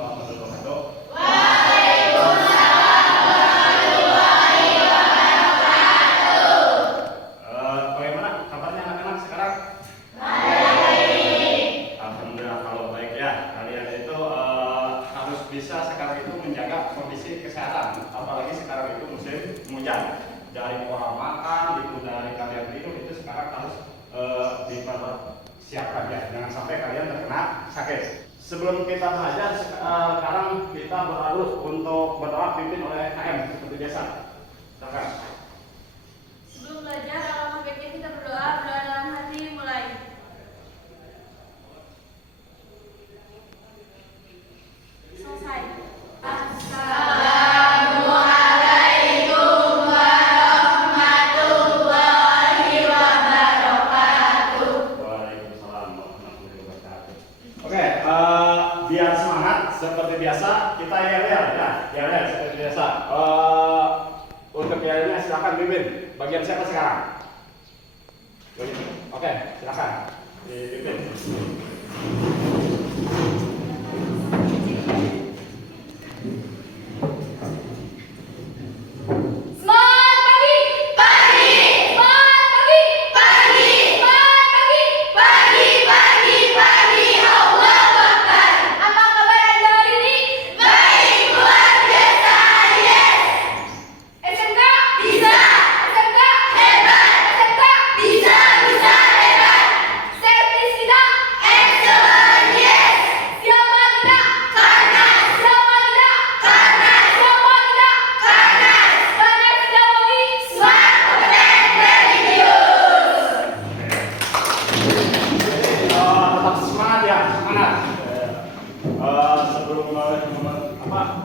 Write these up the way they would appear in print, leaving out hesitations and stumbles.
warahmatullahi wabarakatuh. Bagaimana kabarnya anak-anak sekarang? Baik. Alhamdulillah kalau baik ya. Kalian itu harus bisa sekarang itu menjaga kondisi kesehatan. Apalagi sekarang itu musim hujan. Dari pola makan, itu dari kalian minum itu sekarang harus dipersiapkan ya. Jangan sampai kalian terkena sakit. Sebelum kita belajar, sekarang kita beralih untuk berdoa dipimpin oleh KM seperti biasa. Silakan. Sebelum belajar, alangkah baiknya kita berdoa dalam hati mulai. Selesai. Assalamualaikum warahmatullahi wabarakatuh. Waalaikumsalam warahmatullahi wabarakatuh. Oke, biar semangat seperti biasa kita yel-yel ya, yel-yel seperti biasa. Untuk yel-yelnya silakan pimpin. Bagian siapa sekarang? Oke, silakan dipimpin.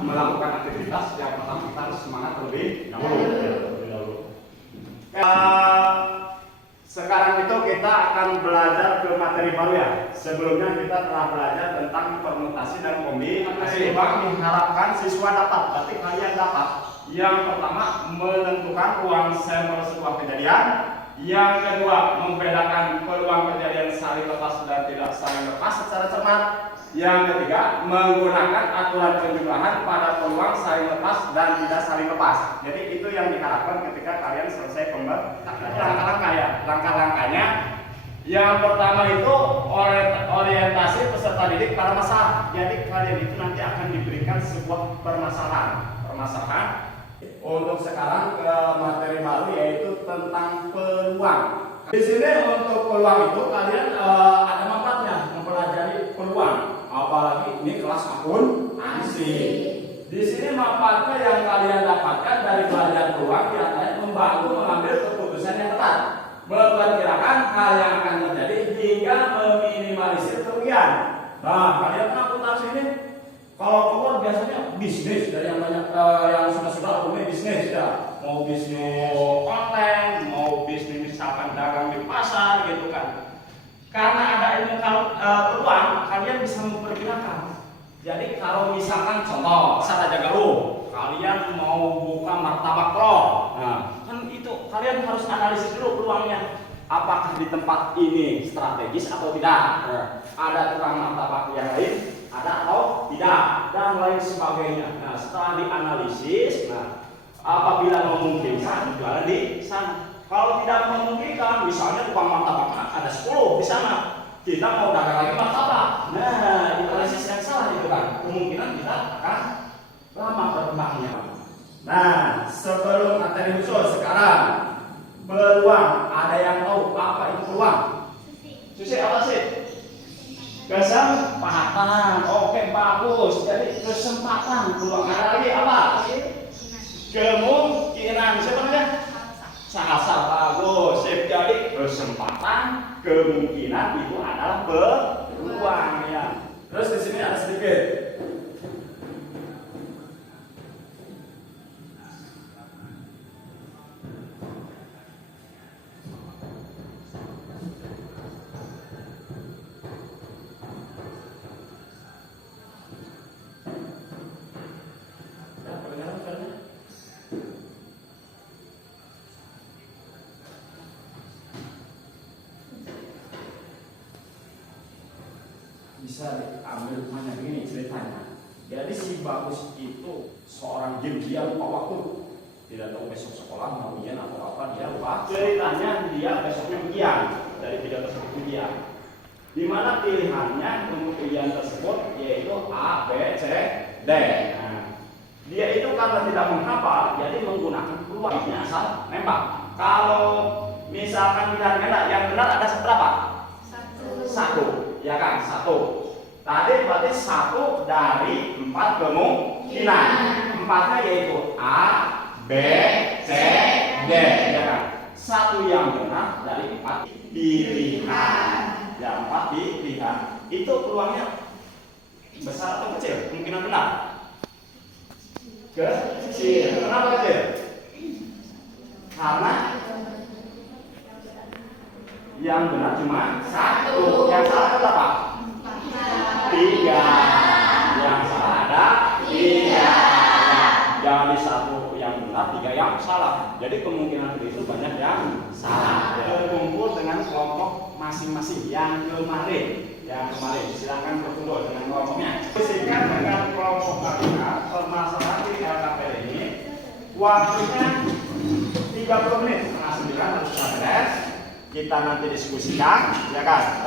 Melakukan aktivitas yang pertama kita harus semangat terlebih dahulu. Sekarang itu kita akan belajar ke materi baru ya. Sebelumnya kita telah belajar tentang permutasi dan kombinasi. Diharapkan siswa dapat, berarti kalian dapat. Yang pertama menentukan ruang sampel sebuah kejadian. Yang kedua membedakan peluang kejadian saling lepas dan tidak saling lepas secara cermat. Yang ketiga, menggunakan aturan penjumlahan pada peluang saling lepas dan tidak saling lepas. Jadi itu yang diharapkan ketika kalian selesai langkah-langkah ya. Langkah-langkahnya yang pertama itu orientasi peserta didik pada masalah. Jadi kalian itu nanti akan diberikan sebuah permasalahan. Untuk sekarang ke materi baru yaitu tentang peluang. Di sini untuk peluang itu kalian ada manfaatnya mempelajari peluang. Apalagi ini kelas akuntansi. Di sini manfaatnya yang kalian dapatkan dari belajar peluang diantaranya membantu mengambil keputusan yang tepat, memperkirakan hal yang akan terjadi hingga meminimalisir kerugian. Nah, kalian akuntansi ini kalau keluar biasanya bisnis dari yang banyak yang sudah umumnya bisnis ya, mau bisnis online, mau bisnis misalkan dagang di pasar gitu kan. Karena ada ilmu peluang, kalian bisa memperkirakan. Jadi kalau misalkan contoh, Raja Galuh, kalian mau buka martabak telur, nah kan itu kalian harus analisis dulu peluangnya. Apakah di tempat ini strategis atau tidak? Ada tukang martabak yang lain, ada atau tidak, dan lain sebagainya. Nah setelah dianalisis, nah apabila memungkinkan jualan di sana. Kalau tidak memungkinkan, misalnya tukang martabak ada 10 di sana, kita mau dagang lagi martabak. Nah, analisis yang salah itu kan, kemungkinan kita akan lama berkembangnya. Nah, sebelum materi khusus sekarang, peluang. Ada yang tahu apa itu peluang? Susi apa sih? Kesempatan. Oke, bagus. Jadi kesempatan, peluang. Ada lagi apa? Kemungkinan. Siapa namanya? Sasa bagus. Jadi kesempatan, kemungkinan itu adalah peluang ya. Terus di sini ada sedikit. Bisa diambil mana begini ceritanya. sebagus itu seorang game dia lupa waktu, tidak tahu besok sekolah mau ujian atau apa, dia lupa. Ceritanya dia besoknya ujian, dari pidato tersebut ujian. Di mana pilihannya untuk ujian tersebut yaitu A, B, C, D. Nah, dia itu karena tidak menghafal, jadi menggunakan peluangnya asal nembak. Kalau misalkan pilihan yang benar ada berapa? Satu, ya kan? Satu. Tadi berarti satu dari 4 kemungkinan. Empatnya yaitu A, B, C, D, ya kan? Satu yang benar dari 4 pilihan. Ya, 4 pilihan. Itu peluangnya besar atau kecil? Kemungkinan benar? Kecil. Kenapa kecil? Karena yang benar cuma satu. Yang salah ada berapa? 3. Yang salah ada 3. Jadi satu yang benar, 3 yang salah. Jadi kemungkinan itu banyak yang salah. Berkumpul dengan kelompok masing-masing yang kemarin. Silakan berkumpul dengan kelompoknya. Bersihkan dengan kelompok kalian. Permasalahan di LKPD ini waktunya 30 menit. Setengah 9 harus beres. Kita nanti diskusikan, ya kan?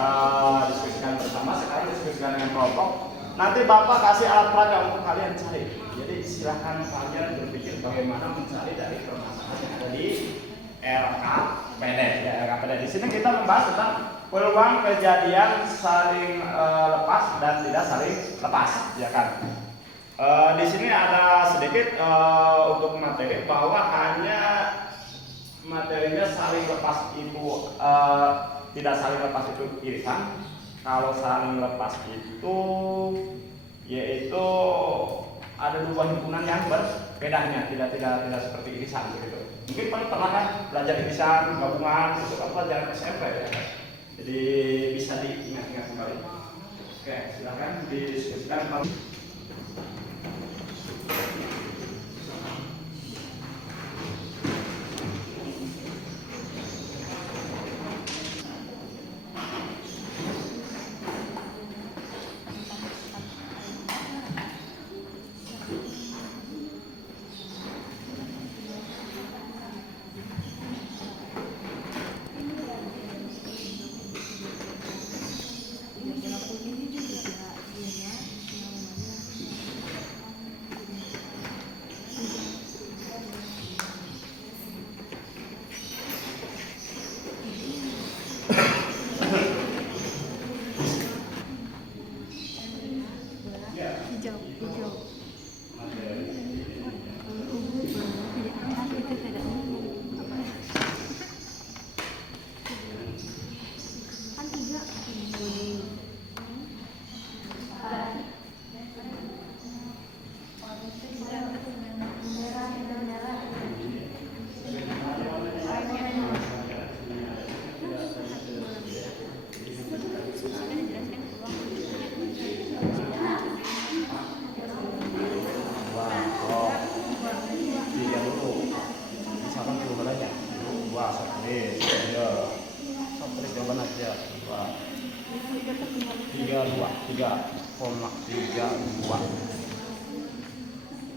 Diskusikan bersama. Sekarang diskusikan dengan kelompok. Nanti Bapak kasih alat peraga untuk kalian cari. Jadi silahkan kalian berpikir bagaimana mencari dari permasalahan yang ada di LKPD. Ya, LKPD. Di sini kita membahas tentang peluang kejadian saling lepas dan tidak saling lepas, ya kan? Di sini ada sedikit untuk materi bahwa hanya materinya saling lepas itu tidak saling lepas itu irisan. Kalau saling lepas itu yaitu ada 2 himpunan yang berbedanya, tidak seperti irisan begitu. Mungkin pernah kan belajar irisan, gabungan, itu kan pelajaran SMP ya. Jadi bisa diingat-ingat kembali. Oke, silakan didiskusikan.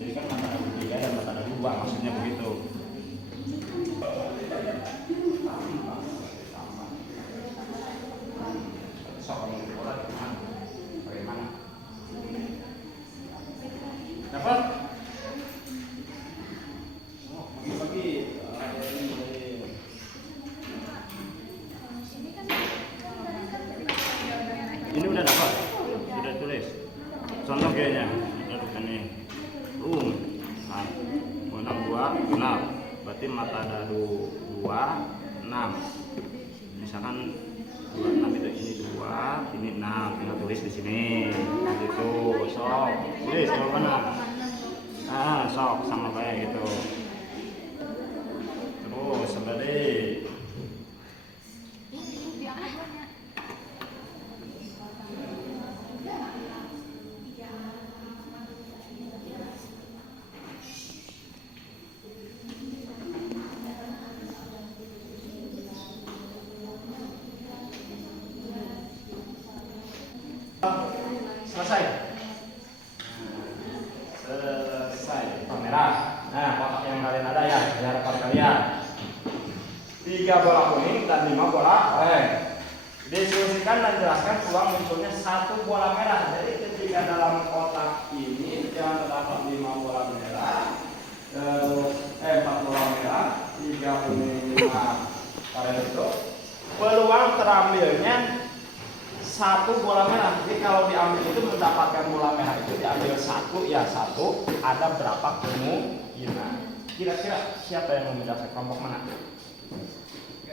Jadi kan mata ada 3 dan mata ada 2, maksudnya begitu. Bagaimana? Dapat? Bagi-bagi ini udah dapat, sudah tulis. Contoh kayaknya, ada nih. Menang 2 genap. Berarti mata ada 2, 6. Misalkan 26 itu ini 2, ini 6. Tinggal tulis di sini. Gitu. Sok. Tulis kalau mana? Sok sama kayak gitu. Terus sebalik. Selesai. 3 bola kuning dan 5 bola oranye. Diskusikan dan jelaskan peluang munculnya 1 bola merah. Jadi ketika dalam kotak ini yang terdapat 5 bola merah, 4 bola merah, 3 kuning, 5 oranye itu, peluang terambilnya 1 bola merah. Jadi kalau diambil itu mendapatkan bola merah itu diambil 1, ya 1, ada berapa kemungkinan? Kira-kira siapa yang mau menjawab? Kelompok mana?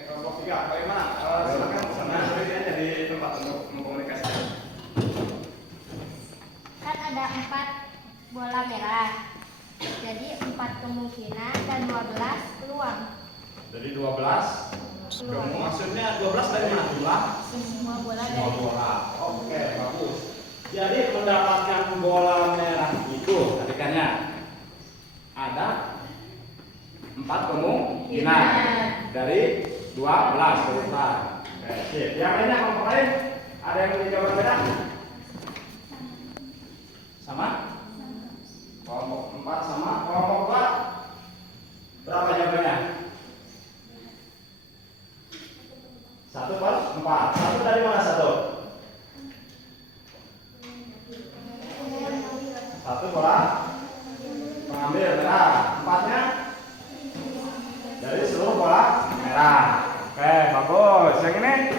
Kelompok 3, bagaimana? Silakan sana aja di tempat untuk mengkomunikasikan. Kan ada 4 bola merah, jadi 4 kemungkinan dan 12 peluang. Jadi 12. Maksudnya 12 dari mana? Jumlah? Semua bola Semua dari bola. Oke, bagus. Jadi mendapatkan bola merah itu tadikannya ada 4 kemungkinan dari 12 peserta. Oke, sip. Yang lainnya kelompok lain? Ada yang punya jawaban beda? Sama? Kelompok 4 sama. Kelompok 2 berapa jawabannya? 1/4. 1 dari mana 1? 1 bola pengambil merah. 4-nya dari seluruh bola merah. Oke, bagus. Yang ini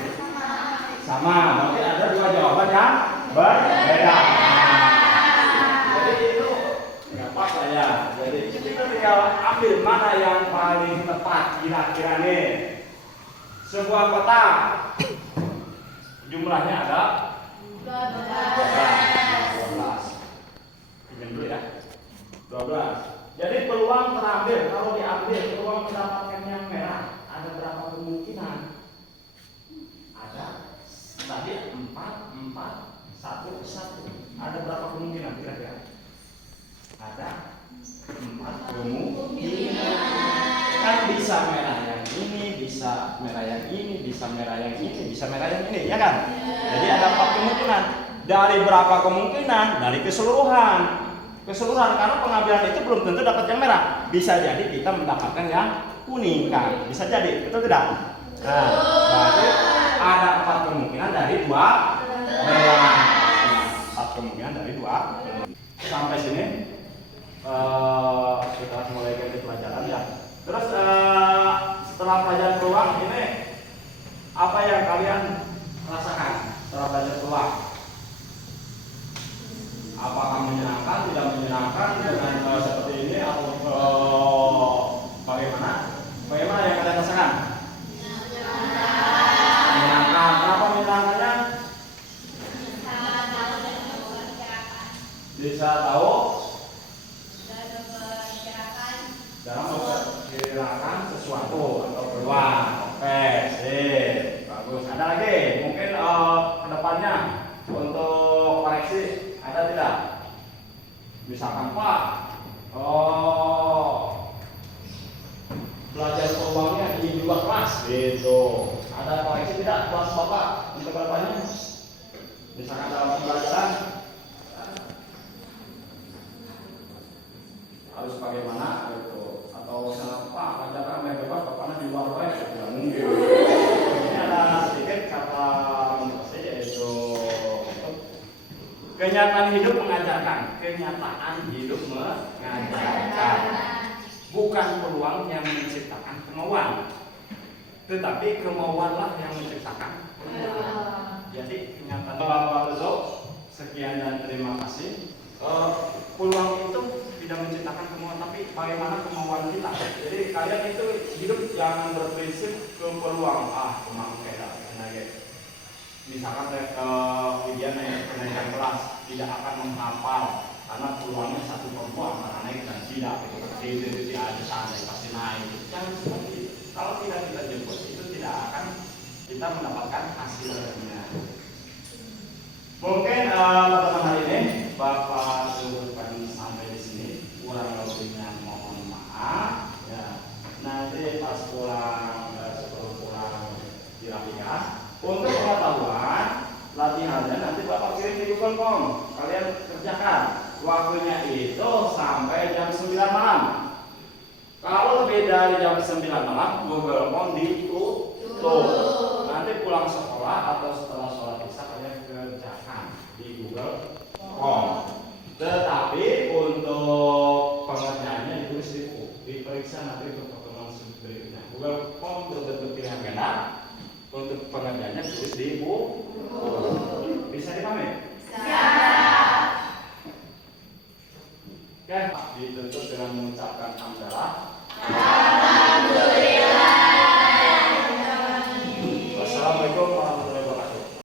sama. Berarti ada 2 jawaban yang berbeda. Jadi itu gampang lah ya. Jadi kita tinggal ambil mana yang paling tepat kira-kira nih. Sebuah kotak jumlahnya ada 12. Pinjam dulu ya. 12. Jadi peluang terambil kalau diambil peluang mendapatkan yang merah ada berapa kemungkinan? Ada tadi 4, 1, 1. Ada berapa kemungkinan kira-kira? Ada 4 kemungkinan. Kan bisa merah yang ini, bisa merah yang ini, bisa merah yang ini, bisa merah yang ini, ya kan? Jadi ada 4 kemungkinan. Dari berapa kemungkinan? Dari keseluruhan. Keseluruhan karena pengambilan itu belum tentu dapat yang merah. Bisa jadi kita mendapatkan yang kuning kan? Bisa jadi, betul tidak? Nah, berarti ada 4 kemungkinan dari 2 merah. 4 kemungkinan dari 2. Sampai sini kita mulai ganti pelajaran ya. Terus setelah pelajaran peluang ini apa yang kalian rasakan setelah belajar peluang? Apakah menyenangkan, tidak menyenangkan dengan seperti ini atau bagaimana? Bagaimana yang kalian rasakan? Menyenangkan. Kenapa menyenangkannya? Bisa tahu dalam memperkirakan sesuatu atau peluang. Oke, sip, bagus. Ada lagi? Mungkin kedepannya untuk koreksi ada tidak? Misalkan Pak, belajar peluangnya di luar kelas, gitu. Ada koreksi tidak kelas Bapak untuk kedepannya? Misalkan dalam pembelajaran harus bagaimana gitu, atau misalnya Pak pelajaran yang bebas Bapaknya di luar kelas, ya mungkin. Ini ada sedikit kata motivasi yaitu kenyataan hidup mengajarkan. Kenyataan hidup mengajarkan. Bukan peluang yang menciptakan kemauan, tetapi kemauanlah yang menciptakan peluang. Jadi kenyataan Bapak Rezo, sekian dan terima kasih. Peluang itu tidak menciptakan kemauan, tapi bagaimana kemauan kita. Jadi kalian itu hidup yang berprinsip ke peluang. Kemauan kayak misalkan ujian kenaikan kelas tidak akan menghafal karena peluangnya 1/2 antara naik dan tidak. Itu ada santai pasti naik. Jangan seperti itu. Kalau tidak kita jemput itu tidak akan kita mendapatkan hasilnya. Mungkin teman-teman hari ini Bapak cukupkan sampai di sini. Kurang lebihnya mohon maaf. Ya, nanti pas pulang sebelum pulang dirapikan. Untuk pengetahuan latihannya nanti Bapak kirim di Google Form. Kalian kerjakan. Waktunya itu sampai jam 9 malam. Kalau lebih dari jam 9 malam, Google Phone ditutup. Nanti pulang sekolah atau setelah sholat isya kalian kerjakan di Google Form. Tetapi untuk pengerjaannya ditulis di buku, diperiksa nanti untuk pertemuan berikutnya. Google Form berbentuk pilihan ganda, untuk pengerjaannya ditulis di buku. Bisa dipahami? Oke, ditutup dengan mengucapkan hamdalah. Alhamdulillah.